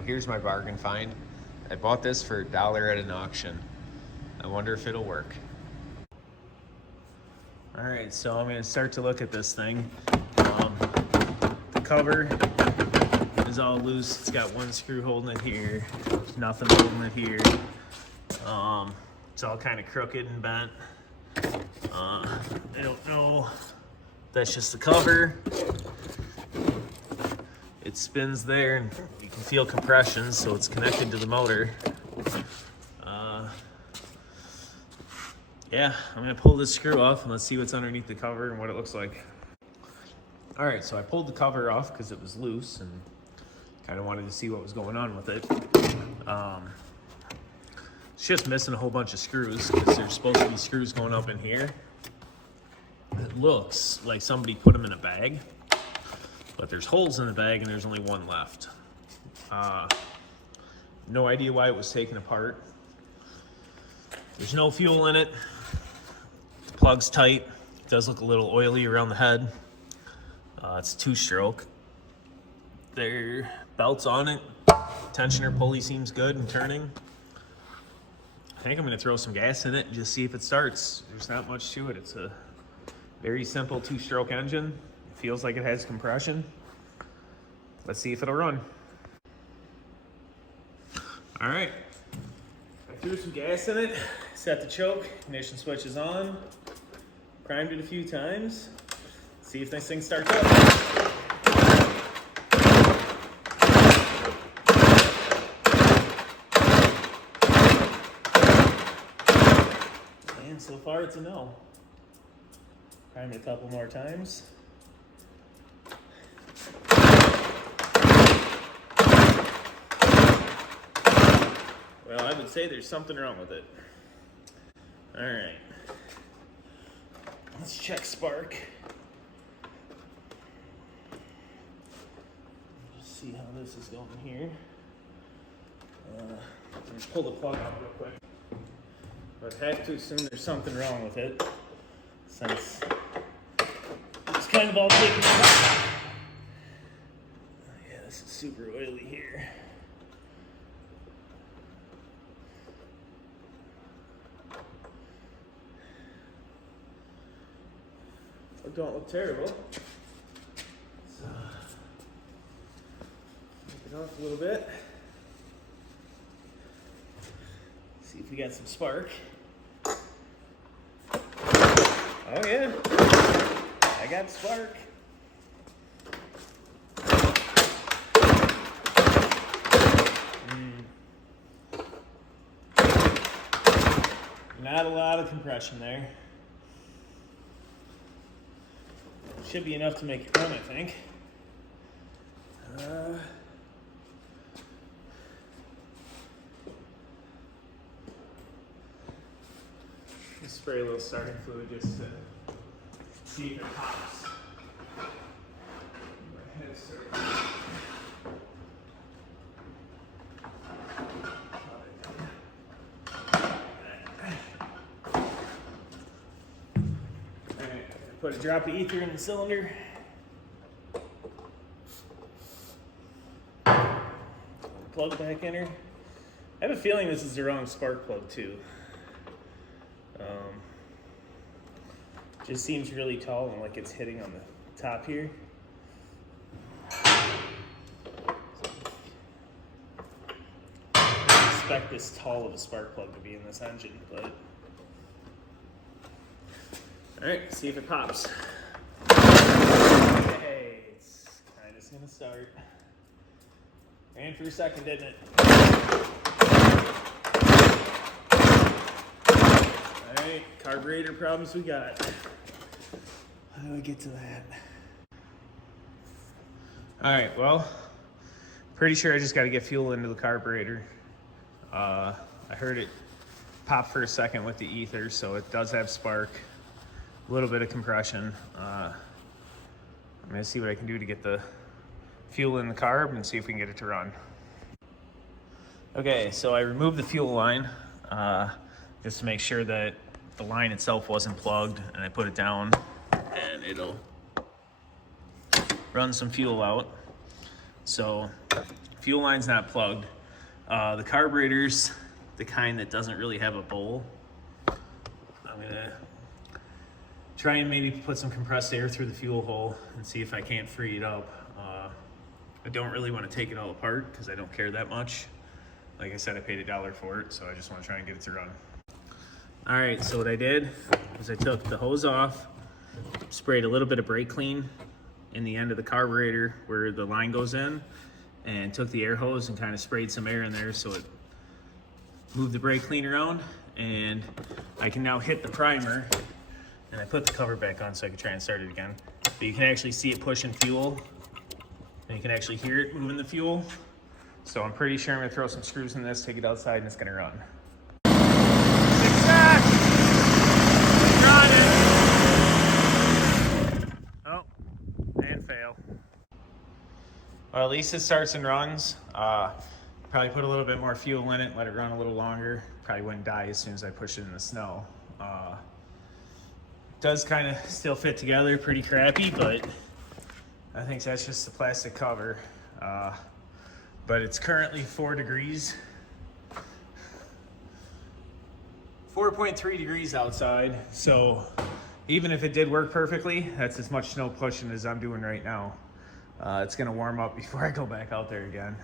Well, here's my bargain find. I bought this for $1 at an auction. I wonder if it'll work. All right, so I'm gonna start to look at this thing. The cover is all loose. It's got one screw holding it here. There's nothing holding it here. It's all kind of crooked and bent. I don't know. That's just the cover. It spins there and you can feel compression, so it's connected to the motor. Yeah, I'm gonna pull this screw off and let's see what's underneath the cover and what it looks like. All right, so I pulled the cover off because it was loose and kind of wanted to see what was going on with it. It's just missing a whole bunch of screws because there's supposed to be screws going up in here. It looks like somebody put them in a bag, but there's holes in the bag and there's only one left. No idea why it was taken apart. There's no fuel in it. The plug's tight. It does look a little oily around the head. It's 2-stroke. There belts on it. Tensioner pulley seems good and turning. I think I'm gonna throw some gas in it and just see if it starts. There's not much to it. It's a very simple 2-stroke engine. It feels like it has compression. Let's see if it'll run. All right. I threw some gas in it, set the choke, ignition switch is on, primed it a few times. See if this thing starts up. And so far it's a no. Prime it a couple more times. Well, I would say there's something wrong with it. All right. Let's check spark. Let's see how this is going here. Let me pull the plug out real quick. But I have to assume there's something wrong with it, since it's kind of all taken apart. Yeah, this is super oily here. It don't look terrible. So, take it off a little bit. See if we got some spark. Oh yeah, I got spark. Not a lot of compression there. Should be enough to make it run, I think. Spray a little starting fluid just to see if it pops. My head's starting. Alright, put a drop of ether in the cylinder. Plug back in her. I have a feeling this is the wrong spark plug too. Just seems really tall and like it's hitting on the top here. I expect this tall of a spark plug to be in this engine, but all right, see if it pops. Okay, it's kind of gonna start. Ran for a second, didn't it? All right, carburetor problems we got. How do I get to that? All right, well, pretty sure I just got to get fuel into the carburetor. I heard it pop for a second with the ether, so it does have spark, a little bit of compression. I'm gonna see what I can do to get the fuel in the carb and see if we can get it to run. Okay, so I removed the fuel line just to make sure that the line itself wasn't plugged, and I put it down and it'll run some fuel out. So fuel line's not plugged. The carburetor's the kind that doesn't really have a bowl. I'm gonna try and maybe put some compressed air through the fuel hole and see if I can't free it up. I don't really want to take it all apart because I don't care that much. Like I said, I paid $1 for it, so I just want to try and get it to run. All right, so what I did was I took the hose off, sprayed a little bit of brake clean in the end of the carburetor where the line goes in, and took the air hose and kind of sprayed some air in there so it moved the brake clean around. And I can now hit the primer, and I put the cover back on so I can try and start it again. But you can actually see it pushing fuel, and you can actually hear it moving the fuel. So I'm pretty sure I'm gonna throw some screws in this, take it outside, and it's gonna run. Success! Running! Oh, and fail. Well, at least it starts and runs. Probably put a little bit more fuel in it, let it run a little longer. Probably wouldn't die as soon as I push it in the snow. Does kind of still fit together, pretty crappy, but I think that's just the plastic cover. But it's currently 4 degrees. 4.3 degrees outside, so even if it did work perfectly, that's as much snow pushing as I'm doing right now. It's gonna warm up before I go back out there again.